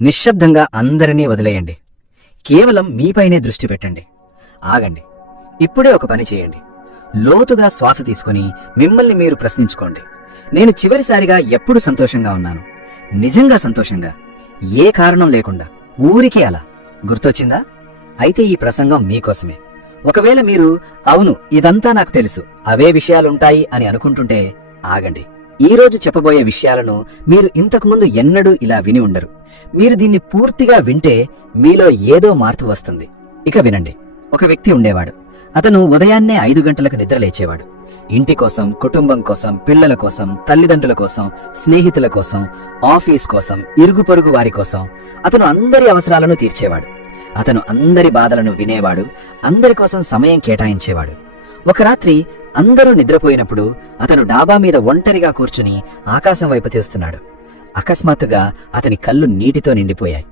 నిశ్శబ్దంగా అందరినీ వదిలేయండి. కేవలం మీపైనే దృష్టి పెట్టండి. ఆగండి. ఇప్పుడే ఒక పని చేయండి. లోతుగా శ్వాస తీసుకుని మిమ్మల్ని మీరు ప్రశ్నించుకోండి. నేను చివరిసారిగా ఎప్పుడు సంతోషంగా ఉన్నాను? నిజంగా సంతోషంగా, ఏ కారణం లేకుండా, ఊరికే అలా. గుర్తొచ్చిందా? అయితే ఈ ప్రసంగం మీకోసమే. ఒకవేళ మీరు అవును ఇదంతా నాకు తెలుసు, అవే విషయాలుంటాయి అని అనుకుంటుంటే ఆగండి. ఈ రోజు చెప్పబోయే విషయాలను మీరు ఇంతకుముందు ఎన్నడూ ఇలా విని ఉండరు. మీరు దీన్ని పూర్తిగా వింటే మీలో ఏదో మార్పు వస్తుంది. ఇక వినండి. ఒక వ్యక్తి ఉండేవాడు. అతను ఉదయాన్నే 5 గంటలకు నిద్ర లేచేవాడు. ఇంటి కోసం, కుటుంబం కోసం, పిల్లల కోసం, తల్లిదండ్రుల కోసం, స్నేహితుల కోసం, ఆఫీస్ కోసం, ఇరుగు పొరుగు వారి కోసం అతను అందరి అవసరాలను తీర్చేవాడు. అతను అందరి బాధలను వినేవాడు, అందరి కోసం సమయం కేటాయించేవాడు. ఒక రాత్రి అందరూ నిద్రపోయినప్పుడు అతను డాబా మీద ఒంటరిగా కూర్చుని ఆకాశం వైపు తీస్తున్నాడు. అకస్మాత్తుగా అతని కళ్ళు నీటితో నిండిపోయాయి.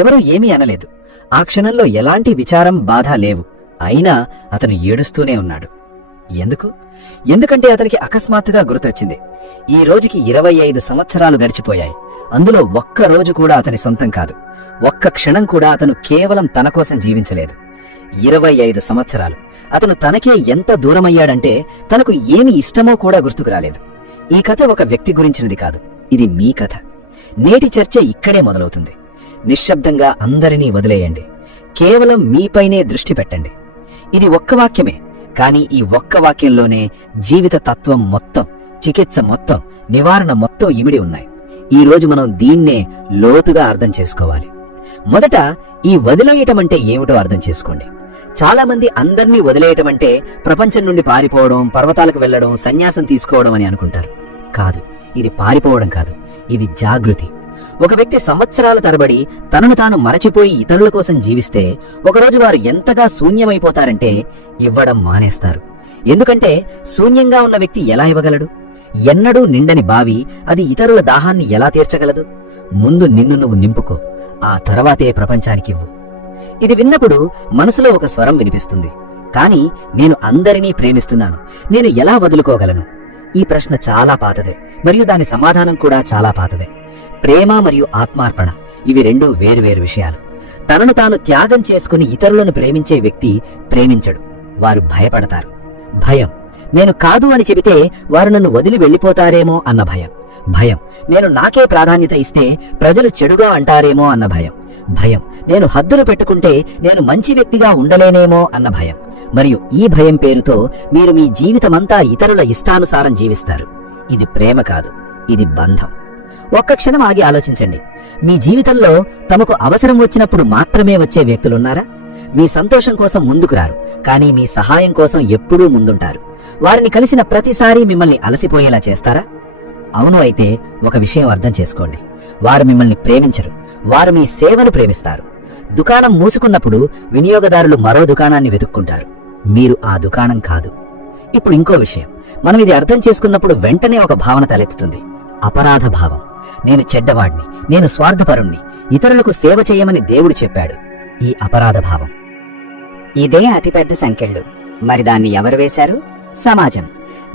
ఎవరూ ఏమీ అనలేదు. ఆ క్షణంలో ఎలాంటి విచారం, బాధ లేవు. అయినా అతను ఏడుస్తూనే ఉన్నాడు. ఎందుకంటే అతనికి అకస్మాత్తుగా గుర్తొచ్చింది. ఈ రోజుకి 25 సంవత్సరాలు గడిచిపోయాయి. అందులో ఒక్క రోజు కూడా అతని సొంతం కాదు. ఒక్క క్షణం కూడా అతను కేవలం తన కోసం జీవించలేదు. 25 సంవత్సరాలు అతను తనకే ఎంత దూరమయ్యాడంటే తనకు ఏమి ఇష్టమో కూడా గుర్తుకు రాలేదు. ఈ కథ ఒక వ్యక్తి గురించినది కాదు, ఇది మీ కథ. నేటి చర్చ ఇక్కడే మొదలవుతుంది. నిశ్శబ్దంగా అందరినీ వదిలేయండి. కేవలం మీపైనే దృష్టి పెట్టండి. ఇది ఒక్క వాక్యమే, కానీ ఈ ఒక్క వాక్యంలోనే జీవిత తత్వం మొత్తం, చికిత్స మొత్తం, నివారణ మొత్తం ఇమిడి ఉన్నాయి. ఈ రోజు మనం దీన్నే లోతుగా అర్థం చేసుకోవాలి. మొదట ఈ వదిలేయటం అంటే ఏమిటో అర్థం చేసుకోండి. చాలా మంది అందర్నీ వదిలేయటం అంటే ప్రపంచం నుండి పారిపోవడం, పర్వతాలకు వెళ్లడం, సన్యాసం తీసుకోవడం అని అనుకుంటారు. కాదు, ఇది పారిపోవడం కాదు, ఇది జాగృతి. ఒక వ్యక్తి సంవత్సరాల తరబడి తనను తాను మరచిపోయి ఇతరుల కోసం జీవిస్తే ఒకరోజు వారు ఎంతగా శూన్యమైపోతారంటే ఇవ్వడం మానేస్తారు. ఎందుకంటే శూన్యంగా ఉన్న వ్యక్తి ఎలా ఇవ్వగలడు? ఎన్నడూ నిండని బావి అది ఇతరుల దాహాన్ని ఎలా తీర్చగలదు? ముందు నిన్ను నువ్వు నింపుకో, ఆ తర్వాతే ప్రపంచానికివ్వు. ఇది విన్నప్పుడు మనసులో ఒక స్వరం వినిపిస్తుంది. కాని నేను అందరినీ ప్రేమిస్తున్నాను, నేను ఎలా వదులుకోగలను? ఈ ప్రశ్న చాలా పాతదే, మరియు దాని సమాధానం కూడా చాలా పాతదే. ప్రేమ మరియు ఆత్మార్పణ, ఇవి రెండూ వేరువేరు విషయాలు. తనను తాను త్యాగం చేసుకుని ఇతరులను ప్రేమించే వ్యక్తి ప్రేమించడు, వారు భయపడతారు. భయం, నేను కాదు అని చెబితే వారు నన్ను వదిలి వెళ్లిపోతారేమో అన్న భయం. భయం, నేను నాకే ప్రాధాన్యత ఇస్తే ప్రజలు చెడుగా అంటారేమో అన్న భయం. భయం, నేను హద్దులు పెట్టుకుంటే నేను మంచి వ్యక్తిగా ఉండలేనేమో అన్న భయం. మరియు ఈ భయం పేరుతో మీరు మీ జీవితమంతా ఇతరుల ఇష్టానుసారం జీవిస్తారు. ఇది ప్రేమ కాదు, ఇది బంధం. ఒక్క క్షణం ఆగి ఆలోచించండి. మీ జీవితంలో తమకు అవసరం వచ్చినప్పుడు మాత్రమే వచ్చే వ్యక్తులున్నారా? మీ సంతోషం కోసం ముందుకు రారు, కానీ మీ సహాయం కోసం ఎప్పుడూ ముందుంటారు. వారిని కలిసిన ప్రతిసారి మిమ్మల్ని అలసిపోయేలా చేస్తారా? అవును, అయితే ఒక విషయం అర్థం చేసుకోండి. వారు మిమ్మల్ని ప్రేమించరు, వారు మీ సేవను ప్రేమిస్తారు. దుకాణం మూసుకున్నప్పుడు వినియోగదారులు మరో దుకాణాన్ని వెతుక్కుంటారు. మీరు ఆ దుకాణం కాదు. ఇప్పుడు ఇంకో విషయం, మనం ఇది అర్థం చేసుకున్నప్పుడు వెంటనే ఒక భావన తలెత్తుతుంది, అపరాధ భావం. నేను చెడ్డవాడిని, నేను స్వార్థపరుణ్ణి, ఇతరులకు సేవ చేయమని దేవుడు చెప్పాడు. ఈ అపరాధ భావం, ఇదే అతిపెద్ద సంకెళ్ళు. మరి దాన్ని ఎవరు వేశారు? సమాజం,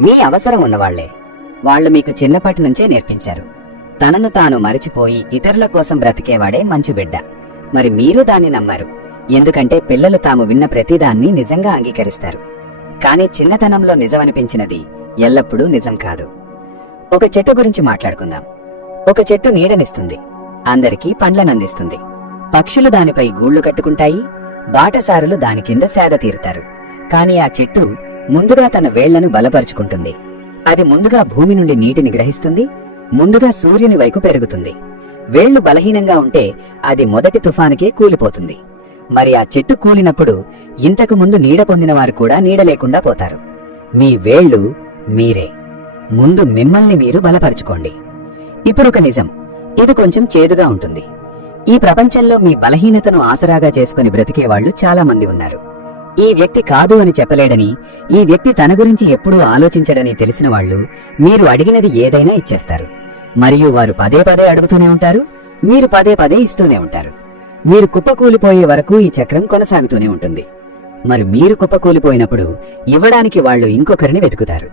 మీ అవసరం ఉన్నవాళ్లే. వాళ్లు మీకు చిన్నప్పటి నుంచే నేర్పించారు. తనను తాను మరిచిపోయి ఇతరుల కోసం బ్రతికేవాడే మంచి బిడ్డ. మరి మీరు దాన్ని నమ్మరు, ఎందుకంటే పిల్లలు తాము విన్న ప్రతిదాన్ని నిజంగా అంగీకరిస్తారు. కానీ చిన్నతనంలో నిజమనిపించినది ఎల్లప్పుడూ నిజం కాదు. ఒక చెట్టు గురించి మాట్లాడుకుందాం. ఒక చెట్టు నీడనిస్తుంది, అందరికీ పండ్లనందిస్తుంది. పక్షులు దానిపై గూళ్లు కట్టుకుంటాయి, బాటసారులు దాని కింద సేద తీరుతారు. కాని ఆ చెట్టు ముందుగా తన వేళ్లను బలపరుచుకుంటుంది. అది ముందుగా భూమి నుండి నీటిని గ్రహిస్తుంది, ముందుగా సూర్యుని వైపు పెరుగుతుంది. వేళ్లు బలహీనంగా ఉంటే అది మొదటి తుఫానుకే కూలిపోతుంది. మరి ఆ చెట్టు కూలినప్పుడు ఇంతకు ముందు నీడ పొందిన వారు కూడా నీడ లేకుండా పోతారు. మీ వేళ్లు మీరే. ముందు మిమ్మల్ని మీరు బలపరుచుకోండి. ఇప్పుడొక నిజం, ఇది కొంచెం చేదుగా ఉంటుంది. ఈ ప్రపంచంలో మీ బలహీనతను ఆసరాగా చేసుకుని బ్రతికేవాళ్లు చాలా మంది ఉన్నారు. ఈ వ్యక్తి కాదు అని చెప్పలేడని, ఈ వ్యక్తి తన గురించి ఎప్పుడూ ఆలోచించడని తెలిసిన వాళ్లు మీరు అడిగినది ఏదైనా ఇచ్చేస్తారు. మరియు వారు పదే పదే అడుగుతూనే ఉంటారు, మీరు పదే పదే ఇస్తూనే ఉంటారు. మీరు కుప్పకూలిపోయే వరకు ఈ చక్రం కొనసాగుతూనే ఉంటుంది. మరి మీరు కుప్పకూలిపోయినప్పుడు ఇవ్వడానికి వాళ్లు ఇంకొకరిని వెతుకుతారు.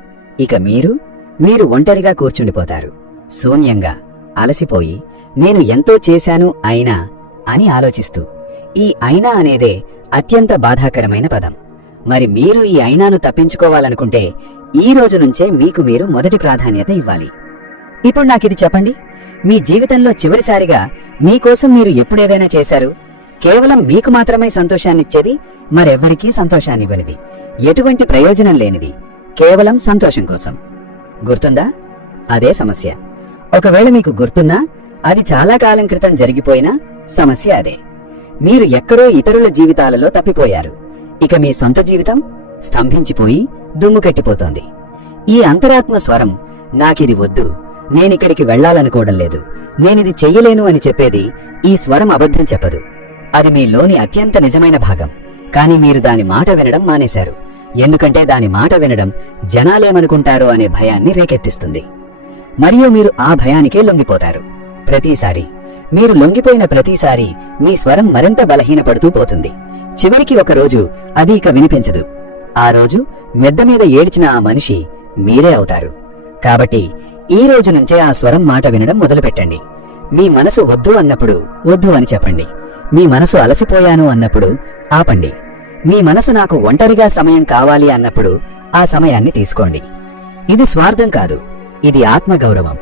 ఇక మీరు ఒంటరిగా కూర్చుండిపోతారు, శూన్యంగా, అలసిపోయి, నేను ఎంతో చేశాను అయినా అని ఆలోచిస్తూ. ఈ అయినా అనేదే అత్యంత బాధాకరమైన పదం. మరి మీరు ఈ అయినాను తప్పించుకోవాలనుకుంటే ఈ రోజు నుంచే మీకు మీరు మొదటి ప్రాధాన్యత ఇవ్వాలి. ఇప్పుడు నాకిది చెప్పండి, మీ జీవితంలో చివరిసారిగా మీకోసం మీరు ఎప్పుడేదైనా చేశారు? కేవలం మీకు మాత్రమే సంతోషాన్నిచ్చేది, మరెవ్వరికీ సంతోషాన్నివ్వనిది, ఎటువంటి ప్రయోజనం లేనిది, కేవలం సంతోషం కోసం. గుర్తుందా? అదే సమస్య. ఒకవేళ మీకు గుర్తున్నా అది చాలా కాలం క్రితం జరిగిపోయినా సమస్య అదే. మీరు ఎక్కడో ఇతరుల జీవితాలలో తప్పిపోయారు. ఇక మీ సొంత జీవితం స్తంభించిపోయి దుమ్ము కట్టిపోతోంది. ఈ అంతరాత్మ స్వరం నాకిది వద్దు, నేనిక్కడికి వెళ్లాలనుకోవడం లేదు, నేనిది చెయ్యలేను అని చెప్పేది ఈ స్వరం అబద్ధం చెప్పదు. అది మీలోని అత్యంత నిజమైన భాగం. కానీ మీరు దాని మాట వినడం మానేశారు. ఎందుకంటే దాని మాట వినడం జనాలేమనుకుంటారో అనే భయాన్ని రేకెత్తిస్తుంది. మరియు మీరు ఆ భయానికే లొంగిపోతారు. ప్రతిసారి మీరు లొంగిపోయిన ప్రతిసారి మీ స్వరం మరింత బలహీనపడుతూ పోతుంది. చివరికి ఒకరోజు అది ఇక వినిపించదు. ఆ రోజు మెద్ద మీద ఏడ్చిన ఆ మనిషి మీరే అవుతారు. కాబట్టి ఈ రోజు నుంచే ఆ స్వరం మాట వినడం మొదలుపెట్టండి. మీ మనసు వద్దు అన్నప్పుడు వద్దు అని చెప్పండి. మీ మనసు అలసిపోయాను అన్నప్పుడు ఆపండి. మీ మనసు నాకు ఒంటరిగా సమయం కావాలి అన్నప్పుడు ఆ సమయాన్ని తీసుకోండి. ఇది స్వార్థం కాదు, ఇది ఆత్మగౌరవం.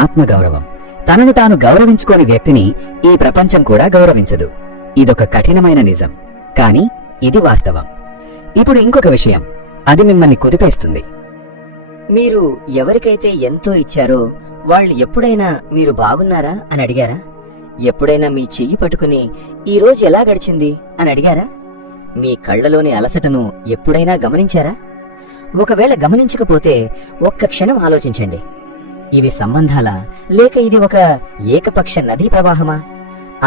ఆత్మగౌరవం. తనను తాను గౌరవించుకోని వ్యక్తిని ఈ ప్రపంచం కూడా గౌరవించదు. ఇదొక కఠినమైన నిజం, కానీ ఇది వాస్తవం. ఇప్పుడు ఇంకొక విషయం, అది మిమ్మల్ని కుదిపేస్తుంది. మీరు ఎవరికైతే ఎంతో ఇచ్చారో వాళ్ళు ఎప్పుడైనా మీరు బాగున్నారా అని అడిగారా? ఎప్పుడైనా మీ చెయ్యి పట్టుకుని ఈరోజు ఎలా గడిచింది అని అడిగారా? మీ కళ్లలోని అలసటను ఎప్పుడైనా గమనించారా? ఒకవేళ గమనించకపోతే ఒక్క క్షణం ఆలోచించండి. ఇవి సంబంధాలా, లేక ఇది ఒక ఏకపక్ష నదీ ప్రవాహమా?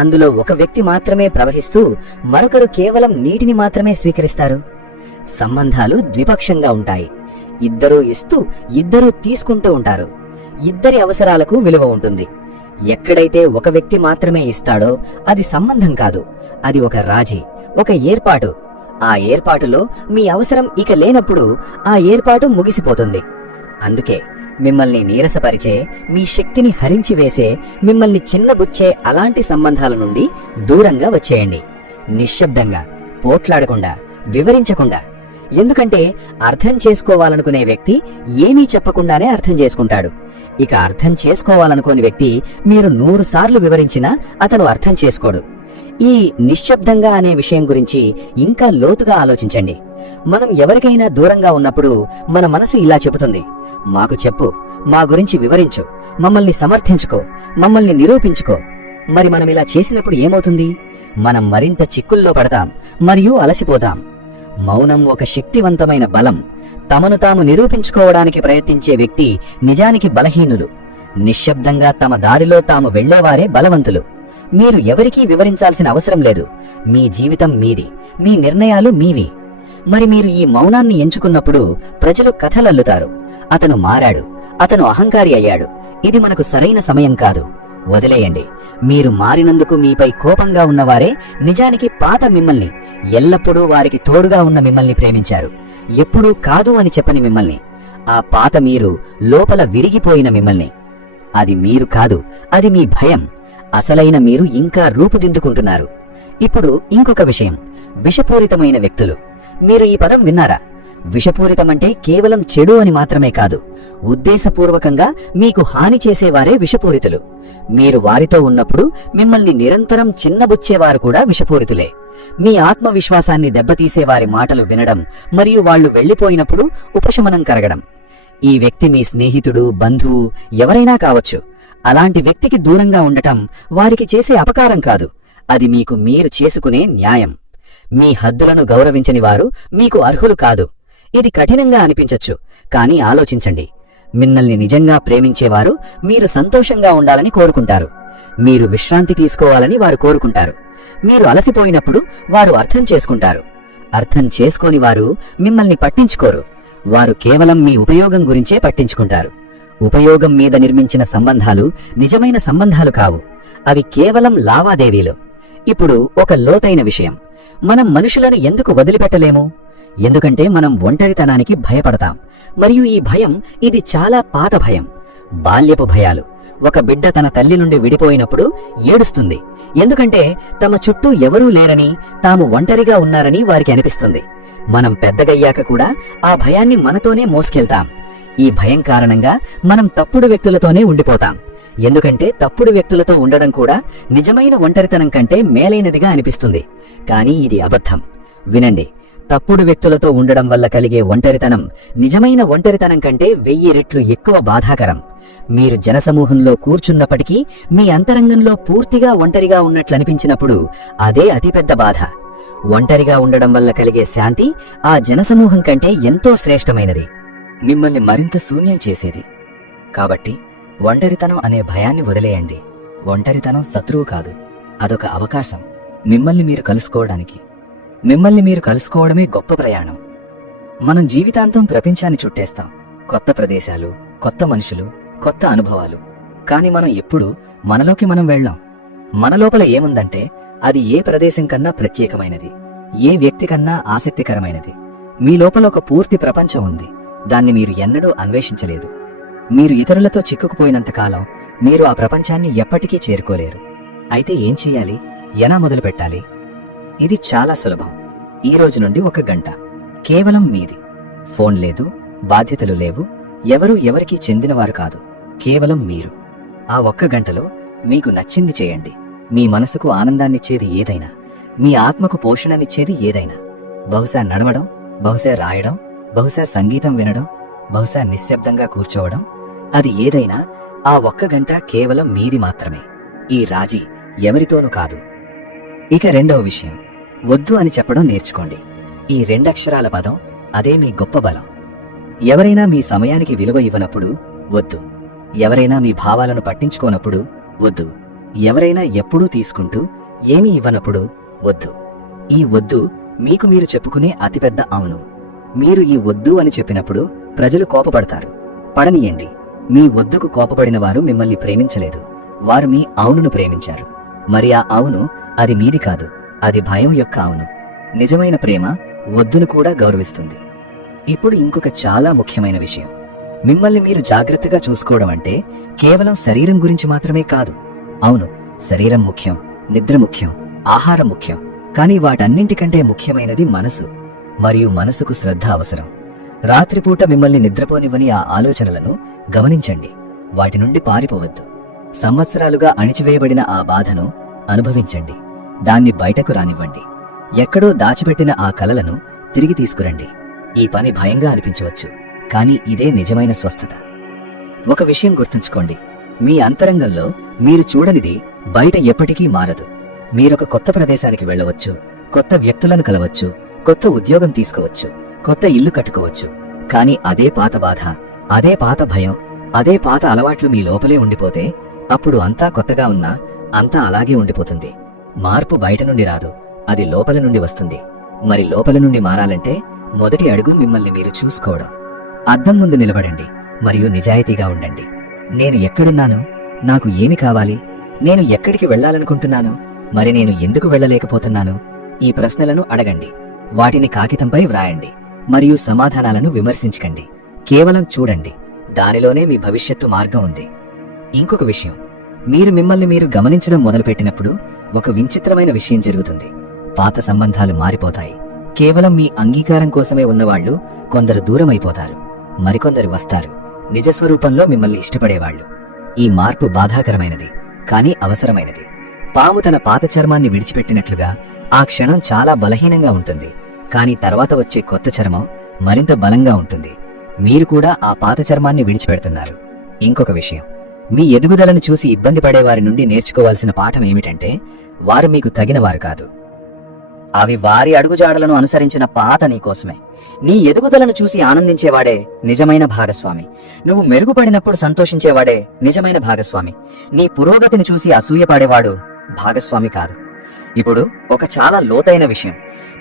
అందులో ఒక వ్యక్తి మాత్రమే ప్రవహిస్తూ మరొకరు కేవలం నీటిని మాత్రమే స్వీకరిస్తారు. సంబంధాలు ద్విపక్షంగా ఉంటాయి. ఇద్దరూ ఇస్తూ ఇద్దరూ తీసుకుంటూ ఉంటారు. ఇద్దరి అవసరాలకు విలువ ఉంటుంది. ఎక్కడైతే ఒక వ్యక్తి మాత్రమే ఇస్తాడో అది సంబంధం కాదు, అది ఒక రాజీ, ఒక ఏర్పాటు. ఆ ఏర్పాటులో మీ అవసరం ఇక లేనప్పుడు ఆ ఏర్పాటు ముగిసిపోతుంది. అందుకే మిమ్మల్ని నీరసపరిచే, మీ శక్తిని హరించివేసే, మిమ్మల్ని చిన్నబుచ్చే అలాంటి సంబంధాల నుండి దూరంగా వచ్చేయండి. నిశ్శబ్దంగా, పోట్లాడకుండా, వివరించకుండా. ఎందుకంటే అర్థం చేసుకోవాలనుకునే వ్యక్తి ఏమీ చెప్పకుండానే అర్థం చేసుకుంటాడు. ఇక అర్థం చేసుకోవాలనుకోని వ్యక్తి మీరు 100 సార్లు వివరించినా అతను అర్థం చేసుకోడు. ఈ నిశ్శబ్దంగా అనే విషయం గురించి ఇంకా లోతుగా ఆలోచించండి. మనం ఎవరికైనా దూరంగా ఉన్నప్పుడు మన మనసు ఇలా చెబుతుంది, మాకు చెప్పు, మా గురించి వివరించు, మమ్మల్ని సమర్థించుకో, మమ్మల్ని నిరూపించుకో. మరి మనం ఇలా చేసినప్పుడు ఏమవుతుంది? మనం మరింత చిక్కుల్లో పడతాం మరియు అలసిపోతాం. మౌనం ఒక శక్తివంతమైన బలం. తమను తాము నిరూపించుకోవడానికి ప్రయత్నించే వ్యక్తి నిజానికి బలహీనులు. నిశ్శబ్దంగా తమ దారిలో తాము వెళ్లేవారే బలవంతులు. మీరు ఎవరికీ వివరించాల్సిన అవసరం లేదు. మీ జీవితం మీది, మీ నిర్ణయాలు మీవి. మరి మీరు ఈ మౌనాన్ని ఎంచుకున్నప్పుడు ప్రజలు కథలల్లుతారు. అతను మారాడు, అతను అహంకారి అయ్యాడు, ఇది మనకు సరైన సమయం కాదు, వదిలేయండి. మీరు మారినందుకు మీపై కోపంగా ఉన్నవారే నిజానికి పాత మిమ్మల్ని, ఎల్లప్పుడూ వారికి తోడుగా ఉన్న మిమ్మల్ని ప్రేమించారు. ఎప్పుడూ కాదు అని చెప్పని మిమ్మల్ని, ఆ పాత మీరు లోపల విరిగిపోయిన మిమ్మల్ని. అది మీరు కాదు, అది మీ భయం. అసలైన మీరు ఇంకా రూపుదిద్దుకుంటున్నారు. ఇప్పుడు ఇంకొక విషయం, విషపూరితమైన వ్యక్తులు. మీరు ఈ పదం విన్నారా? విషపూరితమంటే కేవలం చెడు అని మాత్రమే కాదు, ఉద్దేశపూర్వకంగా మీకు హాని చేసేవారే విషపూరితులు. మీరు వారితో ఉన్నప్పుడు మిమ్మల్ని నిరంతరం చిన్నబుచ్చేవారు కూడా విషపూరితులే. మీ ఆత్మవిశ్వాసాన్ని దెబ్బతీసేవారి మాటలు వినడం మరియు వాళ్లు వెళ్లిపోయినప్పుడు ఉపశమనం కరగడం. ఈ వ్యక్తి మీ స్నేహితుడు, బంధువు, ఎవరైనా కావచ్చు. అలాంటి వ్యక్తికి దూరంగా ఉండటం వారికి చేసే అపకారం కాదు, అది మీకు మీరు చేసుకునే న్యాయం. మీ హద్దులను గౌరవించని వారు మీకు అర్హులు కాదు. ఇది కఠినంగా అనిపించచ్చు, కానీ ఆలోచించండి. మిమ్మల్ని నిజంగా ప్రేమించేవారు మీరు సంతోషంగా ఉండాలని కోరుకుంటారు. మీరు విశ్రాంతి తీసుకోవాలని వారు కోరుకుంటారు. మీరు అలసిపోయినప్పుడు వారు అర్థం చేసుకుంటారు. అర్థం చేసుకోని వారు మిమ్మల్ని పట్టించుకోరు. వారు కేవలం మీ ఉపయోగం గురించే పట్టించుకుంటారు. ఉపయోగం మీద నిర్మించిన సంబంధాలు నిజమైన సంబంధాలు కావు, అవి కేవలం లావాదేవీలు. ఇప్పుడు ఒక లోతైన విషయం, మనం మనుషులను ఎందుకు వదిలిపెట్టలేము? ఎందుకంటే మనం ఒంటరితనానికి భయపడతాం. మరియు ఈ భయం, ఇది చాలా పాత భయం. బాల్యపు భయాలు, ఒక బిడ్డ తన తల్లి నుండి విడిపోయినప్పుడు ఏడుస్తుంది. ఎందుకంటే తమ చుట్టూ ఎవరూ లేరని, తాము ఒంటరిగా ఉన్నారని వారికి అనిపిస్తుంది. మనం పెద్దగయ్యాక కూడా ఆ భయాన్ని మనతోనే మోసుకెళ్తాం. ఈ భయం కారణంగా మనం తప్పుడు వ్యక్తులతోనే ఉండిపోతాం. ఎందుకంటే తప్పుడు వ్యక్తులతో ఉండడం కూడా నిజమైన ఒంటరితనం కంటే మేలైనదిగా అనిపిస్తుంది. కానీ ఇది అబద్ధం. వినండి, తప్పుడు వ్యక్తులతో ఉండడం వల్ల కలిగే ఒంటరితనం నిజమైన ఒంటరితనం కంటే 1000 రెట్లు ఎక్కువ బాధాకరం. మీరు జనసమూహంలో కూర్చున్నప్పటికీ మీ అంతరంగంలో పూర్తిగా ఒంటరిగా ఉన్నట్లనిపించినప్పుడు అదే అతిపెద్ద బాధ. ఒంటరిగా ఉండడం వల్ల కలిగే శాంతి ఆ జనసమూహం కంటే ఎంతో శ్రేష్టమైనది, మిమ్మల్ని మరింత శూన్యం చేసేది. కాబట్టి ఒంటరితనం అనే భయాన్ని వదిలేయండి. ఒంటరితనం శత్రువు కాదు, అదొక అవకాశం మిమ్మల్ని మీరు కలుసుకోవడానికి. మిమ్మల్ని మీరు కలుసుకోవడమే గొప్ప ప్రయాణం. మనం జీవితాంతం ప్రపంచాన్ని చుట్టేస్తాం. కొత్త ప్రదేశాలు, కొత్త మనుషులు, కొత్త అనుభవాలు. కాని మనం ఎప్పుడూ మనలోకి మనం వెళ్ళాం. మన లోపల ఏముందంటే అది ఏ ప్రదేశం కన్నా ప్రత్యేకమైనది, ఏ వ్యక్తి కన్నా ఆసక్తికరమైనది. మీ లోపల ఒక పూర్తి ప్రపంచం ఉంది. దాన్ని మీరు ఎన్నడూ అన్వేషించలేదు. మీరు ఇతరులతో చిక్కుకుపోయినంతకాలం మీరు ఆ ప్రపంచాన్ని ఎప్పటికీ చేరుకోలేరు. అయితే ఏం చెయ్యాలి? ఎలా మొదలుపెట్టాలి? ఇది చాలా సులభం. ఈ రోజు నుండి 1 గంట కేవలం మీది. ఫోన్ లేదు, బాధ్యతలు లేవు, ఎవరూ ఎవరికీ చెందినవారు కాదు, కేవలం మీరు. ఆ 1 గంటలో మీకు నచ్చింది చేయండి. మీ మనసుకు ఆనందాన్నిచ్చేది ఏదైనా, మీ ఆత్మకు పోషణనిచ్చేది ఏదైనా. బహుశా నడవడం, బహుశా రాయడం, బహుశా సంగీతం వినడం, బహుశా నిశ్శబ్దంగా కూర్చోవడం. అది ఏదైనా ఆ 1 గంట కేవలం మీది మాత్రమే. ఈ రాజీ ఎవరితోనూ కాదు. ఇక రెండవ విషయం, వద్దు అని చెప్పడం నేర్చుకోండి. ఈ 2 అక్షరాల పదం, అదే మీ గొప్ప బలం. ఎవరైనా మీ సమయానికి విలువ ఇవ్వనప్పుడు వద్దు. ఎవరైనా మీ భావాలను పట్టించుకోనప్పుడు వద్దు. ఎవరైనా ఎప్పుడూ తీసుకుంటూ ఏమీ ఇవ్వనప్పుడు వద్దు. ఈ వద్దు మీకు మీరు చెప్పుకునే అతిపెద్ద అవును. మీరు ఈ వద్దు అని చెప్పినప్పుడు ప్రజలు కోపపడతారు. పడనీయండి. మీ వద్దుకు కోపపడిన వారు మిమ్మల్ని ప్రేమించలేదు, వారు మీ అవునును ప్రేమించారు. మరి ఆ అవును అది మీది కాదు, అది భయం యొక్క అవును. నిజమైన ప్రేమ వద్దును కూడా గౌరవిస్తుంది. ఇప్పుడు ఇంకొక చాలా ముఖ్యమైన విషయం, మిమ్మల్ని మీరు జాగ్రత్తగా చూసుకోవడం అంటే కేవలం శరీరం గురించి మాత్రమే కాదు. అవును, శరీరం ముఖ్యం, నిద్ర ముఖ్యం, ఆహారం ముఖ్యం. కానీ వాటన్నింటికంటే ముఖ్యమైనది మనసు. మరియు మనసుకు శ్రద్ధ అవసరం. రాత్రిపూట మిమ్మల్ని నిద్రపోనివ్వని ఆ ఆలోచనలను గమనించండి. వాటి నుండి పారిపోవద్దు. సంవత్సరాలుగా అణిచివేయబడిన ఆ బాధను అనుభవించండి. దాన్ని బయటకు రానివ్వండి. ఎక్కడో దాచిపెట్టిన ఆ కలలను తిరిగి తీసుకురండి. ఈ పని భయంగా అనిపించవచ్చు, కానీ ఇదే నిజమైన స్వస్థత. ఒక విషయం గుర్తుంచుకోండి, మీ అంతరంగంలో మీరు చూడనిది బయట ఎప్పటికీ మారదు. మీరొక కొత్త ప్రదేశానికి వెళ్ళవచ్చు, కొత్త వ్యక్తులను కలవచ్చు, కొత్త ఉద్యోగం తీసుకోవచ్చు, కొత్త ఇల్లు కట్టుకోవచ్చు. కానీ అదే పాత బాధ, అదే పాత భయం, అదే పాత అలవాట్లు మీ లోపలే ఉండిపోతే అప్పుడు అంతా కొత్తగా ఉన్నా అంతా అలాగే ఉండిపోతుంది. మార్పు బయట నుండి రాదు, అది లోపల నుండి వస్తుంది. మరి లోపల నుండి మారాలంటే మొదటి అడుగు మిమ్మల్ని మీరు చూసుకోవడం. అద్దం ముందు నిలబడండి మరియు నిజాయితీగా ఉండండి. నేను ఎక్కడున్నాను? నాకు ఏమి కావాలి? నేను ఎక్కడికి వెళ్ళాలనుకుంటున్నాను? మరి నేను ఎందుకు వెళ్ళలేకపోతున్నాను? ఈ ప్రశ్నలను అడగండి. వాటిని కాగితంపై వ్రాయండి మరియు సమాధానాలను విమర్శించకండి. కేవలం చూడండి. దానిలోనే మీ భవిష్యత్తు మార్గం ఉంది. ఇంకొక విషయం, మీరు మిమ్మల్ని మీరు గమనించడం మొదలుపెట్టినప్పుడు ఒక విచిత్రమైన విషయం జరుగుతుంది. పాత సంబంధాలు మారిపోతాయి. కేవలం మీ అంగీకారం కోసమే ఉన్నవాళ్లు కొందరు దూరమైపోతారు, మరికొందరు వస్తారు, నిజస్వరూపంలో మిమ్మల్ని ఇష్టపడేవాళ్లు. ఈ మార్పు బాధాకరమైనది, కానీ అవసరమైనది. పాము తన పాత చర్మాన్ని విడిచిపెట్టినట్లుగా ఆ క్షణం చాలా బలహీనంగా ఉంటుంది, కానీ తర్వాత వచ్చే కొత్త చర్మం మరింత బలంగా ఉంటుంది. మీరు కూడా ఆ పాత చర్మాన్ని విడిచిపెడుతున్నారు. ఇంకొక విషయం, మీ ఎదుగుదలను చూసి ఇబ్బంది పడేవారి నుండి నేర్చుకోవాల్సిన పాఠం ఏమిటంటే వారు మీకు తగినవారు కాదు. అవి వారి అడుగుజాడలను అనుసరించిన పాత నీకోసమే. నీ ఎదుగుదలను చూసి ఆనందించేవాడే నిజమైన భాగస్వామి. నువ్వు మెరుగుపడినప్పుడు సంతోషించేవాడే నిజమైన భాగస్వామి. నీ పురోగతిని చూసి అసూయపడేవాడు భాగస్వామి కాదు. ఇప్పుడు ఒక చాలా లోతైన విషయం,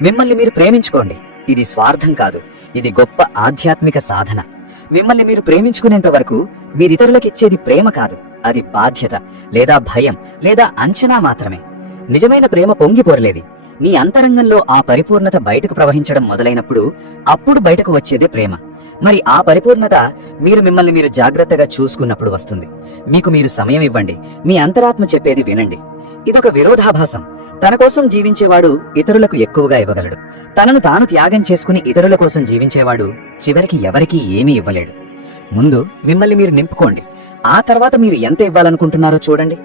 మిమ్మల్ని మీరు ప్రేమించుకోండి. ఇది స్వార్థం కాదు, ఇది గొప్ప ఆధ్యాత్మిక సాధన. మిమ్మల్ని మీరు ప్రేమించుకునేంత వరకు మీరితరులకిచ్చేది ప్రేమ కాదు, అది బాధ్యత లేదా భయం లేదా అంచనా మాత్రమే. నిజమైన ప్రేమ పొంగిపోరలేది, నీ అంతరంగంలో ఆ పరిపూర్ణత బయటకు ప్రవహించడం మొదలైనప్పుడు అప్పుడు బయటకు వచ్చేదే ప్రేమ. మరి ఆ పరిపూర్ణత మీరు మిమ్మల్ని మీరు జాగ్రత్తగా చూసుకున్నప్పుడు వస్తుంది. మీకు మీరు సమయం ఇవ్వండి, మీ అంతరాత్మ చెప్పేది వినండి. ఇదొక విరోధాభాసం. తన కోసం జీవించేవాడు ఇతరులకు ఎక్కువగా ఇవ్వగలడు. తనను తాను త్యాగం చేసుకుని ఇతరుల కోసం జీవించేవాడు చివరికి ఎవరికీ ఏమీ ఇవ్వలేడు. ముందు మిమ్మల్ని మీరు నింపుకోండి. ఆ తర్వాత మీరు ఎంత ఇవ్వాలనుకుంటున్నారో చూడండి.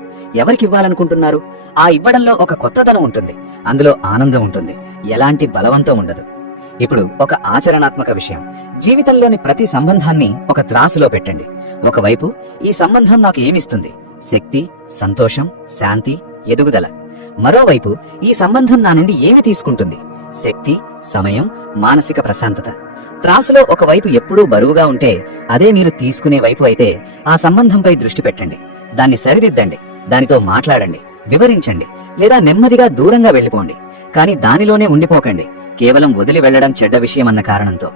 ఎవరికి ఇవ్వాలనుకుంటున్నారు? ఆ ఇవ్వడంలో ఒక కొత్తదనం ఉంటుంది, అందులో ఆనందం ఉంటుంది, ఎలాంటి బలవంతం ఉండదు. ఇప్పుడు ఒక ఆచరణాత్మక విషయం. జీవితంలోని ప్రతి సంబంధాన్ని ఒక త్రాసులో పెట్టండి. ఒకవైపు ఈ సంబంధం నాకు ఏమిస్తుంది? శక్తి, సంతోషం, శాంతి, ఎదుగుదల. మరోవైపు ఈ సంబంధం నా నుండి ఏమి తీసుకుంటుంది? శక్తి, సమయం, మానసిక ప్రశాంతత. త్రాసులో ఒకవైపు ఎప్పుడూ బరువుగా ఉంటే అదే మీరు తీసుకునే వైపు అయితే ఆ సంబంధంపై దృష్టి పెట్టండి. దాన్ని సరిదిద్దండి, దానితో మాట్లాడండి, వివరించండి, లేదా నెమ్మదిగా దూరంగా వెళ్ళిపోండి. కానీ దానిలోనే ఉండిపోకండి, కేవలం వదిలి వెళ్లడం చెడ్డ విషయం అన్న కారణంతో.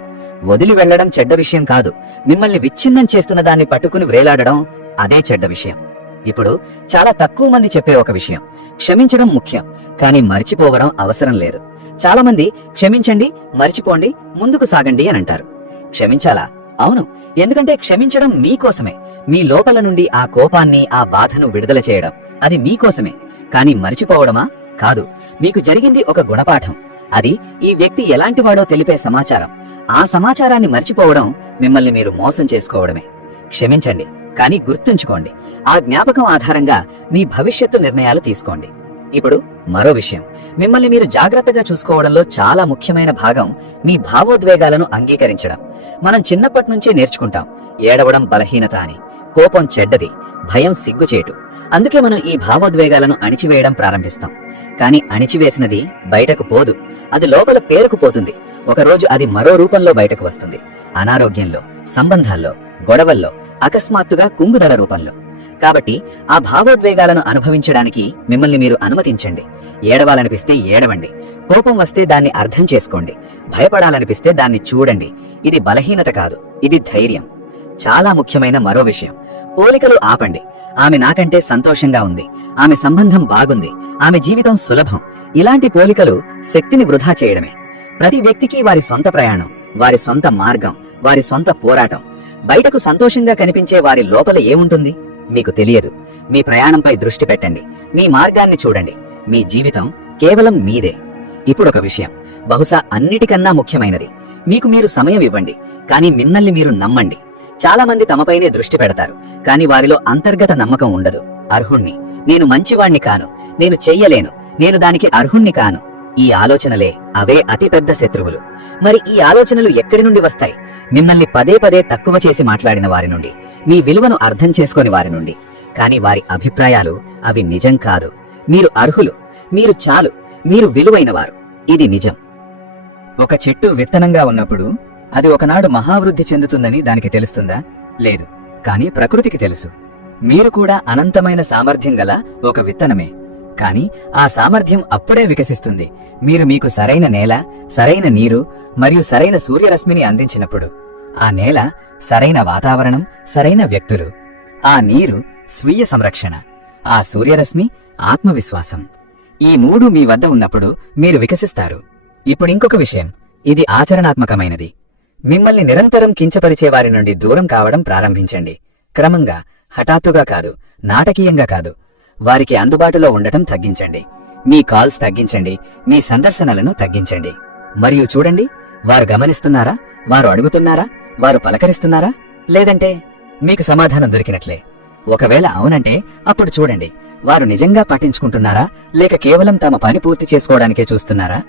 వదిలి వెళ్లడం చెడ్డ విషయం కాదు, మిమ్మల్ని విచ్ఛిన్నం చేస్తున్న దాన్ని పట్టుకుని వ్రేలాడడం అదే చెడ్డ విషయం. ఇప్పుడు చాలా తక్కువ మంది చెప్పే ఒక విషయం: క్షమించడం ముఖ్యం, కానీ మర్చిపోవడం అవసరం లేదు. చాలా మంది క్షమించండి, మర్చిపోండి, ముందుకు సాగండి అని అంటారు. క్షమించాలా? అవును, ఎందుకంటే క్షమించడం మీకోసమే. మీ లోపల నుండి ఆ కోపాన్ని, ఆ బాధను విడుదల చేయడం అది మీకోసమే. కానీ మర్చిపోవడమా? కాదు, మీకు జరిగింది ఒక గుణపాఠం. అది ఈ వ్యక్తి ఎలాంటివాడో తెలిపే సమాచారం. ఆ సమాచారాన్ని మర్చిపోవడం మిమ్మల్ని మీరు మోసం చేసుకోవడమే. క్షమించండి, కానీ గుర్తుంచుకోండి, ఆ జ్ఞాపకం ఆధారంగా మీ భవిష్యత్తు నిర్ణయాలు తీసుకోండి. ఇప్పుడు మరో విషయం, మిమ్మల్ని మీరు జాగ్రత్తగా చూసుకోవడంలో చాలా ముఖ్యమైన భాగం మీ భావోద్వేగాలను అంగీకరించడం. మనం చిన్నప్పటి నుంచే నేర్చుకుంటాం, ఏడవడం బలహీనత అని, కోపం చెడ్డది, భయం సిగ్గుచేటు. అందుకే మనం ఈ భావోద్వేగాలను అణిచివేయడం ప్రారంభిస్తాం. కానీ అణిచివేసినది బయటకు పోదు, అది లోపల పేరుకుపోతుంది. ఒకరోజు అది మరో రూపంలో బయటకు వస్తుంది. అనారోగ్యంలో, సంబంధాల్లో, గొడవల్లో, అకస్మాత్తుగా కుంగుదల రూపంలో. కాబట్టి ఆ భావోద్వేగాలను అనుభవించడానికి మిమ్మల్ని మీరు అనుమతించండి. ఏడవాలనిపిస్తే ఏడవండి, కోపం వస్తే దాన్ని అర్థం చేసుకోండి, భయపడాలనిపిస్తే దాన్ని చూడండి. ఇది బలహీనత కాదు, ఇది ధైర్యం. చాలా ముఖ్యమైన మరో విషయం, పోలికలు ఆపండి. ఆమె నాకంటే సంతోషంగా ఉంది, ఆమె సంబంధం బాగుంది, ఆమె జీవితం సులభం. ఇలాంటి పోలికలు శక్తిని వృధా చేయడమే. ప్రతి వ్యక్తికి వారి సొంత ప్రయాణం, వారి సొంత మార్గం, వారి సొంత పోరాటం. బయటకు సంతోషంగా కనిపించే వారి లోపల ఏముంటుంది మీకు తెలియదు. మీ ప్రయాణంపై దృష్టి పెట్టండి, మీ మార్గాన్ని చూడండి. మీ జీవితం కేవలం మీదే. ఇప్పుడొక విషయం, బహుశా అన్నిటికన్నా ముఖ్యమైనది, మీకు మీరు సమయం ఇవ్వండి, కానీ మిమ్మల్ని మీరు నమ్మండి. చాలా మంది తమపైనే దృష్టి పెడతారు, కానీ వారిలో అంతర్గత నమ్మకం ఉండదు. అర్హుణ్ణి, నేను మంచివాణ్ణి కాను, నేను చెయ్యలేను, నేను దానికి అర్హుణ్ణి కాను. ఈ ఆలోచనలే అవే అతిపెద్ద శత్రువులు. మరి ఈ ఆలోచనలు ఎక్కడి నుండి వస్తాయి? మిమ్మల్ని పదే పదే తక్కువ చేసి మాట్లాడిన వారి నుండి, మీ విలువను అర్థం చేసుకోని వారి నుండి. కాని వారి అభిప్రాయాలు అవి నిజం కాదు. మీరు అర్హులు, మీరు చాలు, మీరు విలువైనవారు. ఇది నిజం. ఒక చెట్టు విత్తనంగా ఉన్నప్పుడు అది ఒకనాడు మహావృద్ధి చెందుతుందని దానికి తెలుస్తుందా? లేదు. కాని ప్రకృతికి తెలుసు. మీరు కూడా అనంతమైన సామర్థ్యం గల ఒక విత్తనమే. కాని ఆ సామర్థ్యం అప్పుడే వికసిస్తుంది మీరు మీకు సరైన నేల, సరైన నీరు మరియు సరైన సూర్యరశ్మిని అందించినప్పుడు. ఆ నేల, సరైన వాతావరణం, సరైన వ్యక్తులు. ఆ నీరు స్వీయ సంరక్షణ, ఆ సూర్యరశ్మి ఆత్మవిశ్వాసం. ఈ మూడు మీ వద్ద ఉన్నప్పుడు మీరు వికసిస్తారు. ఇప్పుడింకొక విషయం, ఇది ఆచరణాత్మకమైనది. మిమ్మల్ని నిరంతరం కించపరిచే వారి నుండి దూరం కావడం ప్రారంభించండి. క్రమంగా, హఠాత్తుగా కాదు, నాటకీయంగా కాదు. వారికి అందుబాటులో ఉండటం తగ్గించండి. మీ కాల్స్ తగ్గించండి, మీ సందర్శనలను తగ్గించండి. మరియు చూడండి, వారు గమనిస్తున్నారా? వారు అడుగుతున్నారా? వారు పలకరిస్తున్నారా? లేదంటే మీకు సమాధానం దొరికినట్లే. ఒకవేళ అవునంటే అప్పుడు చూడండి, వారు నిజంగా పట్టించుకుంటున్నారా లేక కేవలం తమ పని పూర్తి చేసుకోవడానికే చూస్తున్నారా?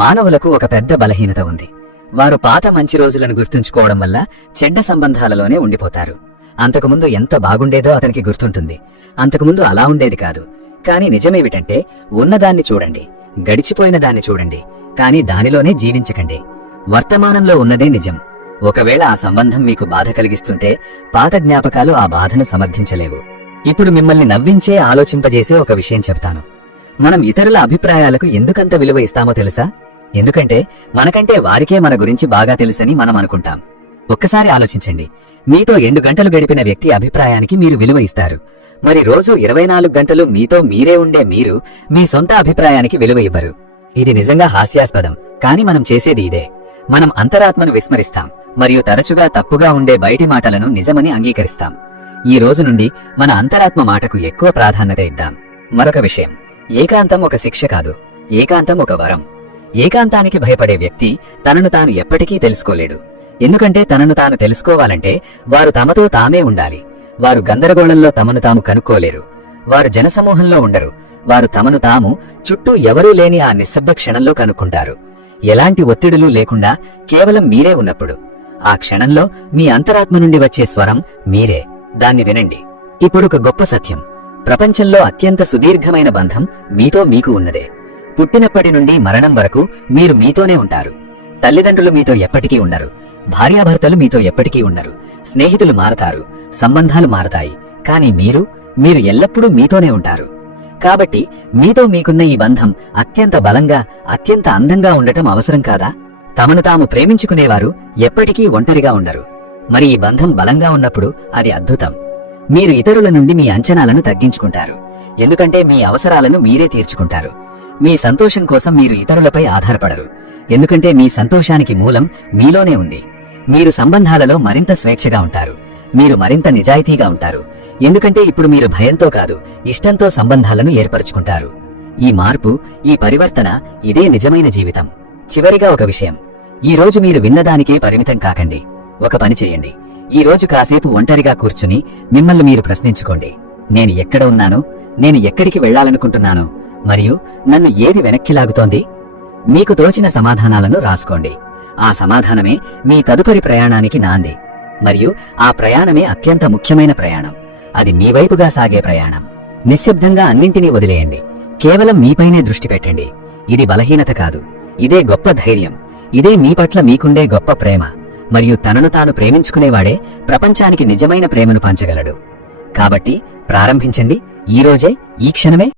మానవులకు ఒక పెద్ద బలహీనత ఉంది. వారు పాత మంచి రోజులను గుర్తుంచుకోవడం వల్ల చెడ్డ సంబంధాలలోనే ఉండిపోతారు. అంతకుముందు ఎంత బాగుండేదో అతనికి గుర్తుంటుంది. అంతకుముందు అలా ఉండేది కాదు. కాని నిజమేమిటంటే, ఉన్నదాన్ని చూడండి, గడిచిపోయిన దాన్ని చూడండి, కాని దానిలోనే జీవించకండి. వర్తమానంలో ఉన్నదే నిజం. ఒకవేళ ఆ సంబంధం మీకు బాధ కలిగిస్తుంటే పాత జ్ఞాపకాలు ఆ బాధను సమర్థించలేవు. ఇప్పుడు మిమ్మల్ని నవ్వించే, ఆలోచింపజేసే ఒక విషయం చెప్తాను. మనం ఇతరుల అభిప్రాయాలకు ఎందుకంత విలువ ఇస్తామో తెలుసా? ఎందుకంటే మనకంటే వారికే మన గురించి బాగా తెలుసని మనం అనుకుంటాం. ఒక్కసారి ఆలోచించండి, మీతో 2 గంటలు గడిపిన వ్యక్తి అభిప్రాయానికి మీరు విలువ ఇస్తారు. మరి రోజు 24 గంటలు మీతో మీరే ఉండే మీరు మీ సొంత అభిప్రాయానికి విలువ ఇవ్వరు. ఇది నిజంగా హాస్యాస్పదం, కాని మనం చేసేది ఇదే. మనం అంతరాత్మను విస్మరిస్తాం మరియు తరచుగా తప్పుగా ఉండే బయటి మాటలను నిజమని అంగీకరిస్తాం. ఈ రోజు నుండి మన అంతరాత్మ మాటకు ఎక్కువ ప్రాధాన్యత ఇద్దాం. మరొక విషయం, ఏకాంతం ఒక శిక్ష కాదు, ఏకాంతం ఒక వరం. ఏకాంతానికి భయపడే వ్యక్తి తనను తాను ఎప్పటికీ తెలుసుకోలేడు. ఎందుకంటే తనను తాను తెలుసుకోవాలంటే వారు తమతో తామే ఉండాలి. వారు గందరగోళంలో తమను తాము కనుక్కోలేరు. వారు జనసమూహంలో ఉండరు. వారు తమను తాము చుట్టూ ఎవరూ లేని ఆ నిశ్శబ్ద క్షణంలో కనుక్కుంటారు. ఎలాంటి ఒత్తిడులు లేకుండా కేవలం మీరే ఉన్నప్పుడు. ఆ క్షణంలో మీ అంతరాత్మ నుండి వచ్చే స్వరం మీరే. దాన్ని వినండి. ఇప్పుడొక గొప్ప సత్యం, ప్రపంచంలో అత్యంత సుదీర్ఘమైన బంధం మీతో మీకు ఉన్నదే. పుట్టినప్పటి నుండి మరణం వరకు మీరు మీతోనే ఉంటారు. తల్లిదండ్రులు మీతో ఎప్పటికీ ఉండరు. భార్యాభర్తలు మీతో ఎప్పటికీ ఉండరు. స్నేహితులు మారతారు, సంబంధాలు మారతాయి, కానీ మీరు ఎల్లప్పుడూ మీతోనే ఉంటారు. కాబట్టి మీతో మీకున్న ఈ బంధం అత్యంత బలంగా, అత్యంత అందంగా ఉండటం అవసరం కాదా? తమను తాము ప్రేమించుకునేవారు ఎప్పటికీ ఒంటరిగా ఉండరు. మరి ఈ బంధం బలంగా ఉన్నప్పుడు అది అద్భుతం. మీరు ఇతరుల నుండి మీ అంచనాలను తగ్గించుకుంటారు, ఎందుకంటే మీ అవసరాలను మీరే తీర్చుకుంటారు. మీ సంతోషం కోసం మీరు ఇతరులపై ఆధారపడరు, ఎందుకంటే మీ సంతోషానికి మూలం మీలోనే ఉంది. మీరు సంబంధాలలో మరింత స్వేచ్ఛగా ఉంటారు. మీరు మరింత నిజాయితీగా ఉంటారు, ఎందుకంటే ఇప్పుడు మీరు భయంతో కాదు, ఇష్టంతో సంబంధాలను ఏర్పరచుకుంటారు. ఈ మార్పు, ఈ పరివర్తన, ఇదే నిజమైన జీవితం. చివరిగా ఒక విషయం, ఈ రోజు మీరు విన్నదానికే పరిమితం కాకండి. ఒక పని చేయండి. ఈ రోజు కాసేపు ఒంటరిగా కూర్చుని మిమ్మల్ని మీరు ప్రశ్నించుకోండి. నేను ఎక్కడ ఉన్నాను? నేను ఎక్కడికి వెళ్లాలనుకుంటున్నాను? మరియు నన్ను ఏది వెనక్కి లాగుతోంది? మీకు తోచిన సమాధానాలను రాసుకోండి. ఆ సమాధానమే మీ తదుపరి ప్రయాణానికి నాంది. మరియు ఆ ప్రయాణమే అత్యంత ముఖ్యమైన ప్రయాణం. అది మీ వైపుగా సాగే ప్రయాణం. నిశ్శబ్దంగా అన్నింటినీ వదిలేయండి. కేవలం మీపైనే దృష్టి పెట్టండి. ఇది బలహీనత కాదు, ఇదే గొప్ప ధైర్యం. ఇదే మీ పట్ల మీకుండే గొప్ప ప్రేమ. మరియు తనను తాను ప్రేమించుకునేవాడే ప్రపంచానికి నిజమైన ప్రేమను పంచగలడు. కాబట్టి ప్రారంభించండి, ఈ రోజే, ఈ క్షణమే.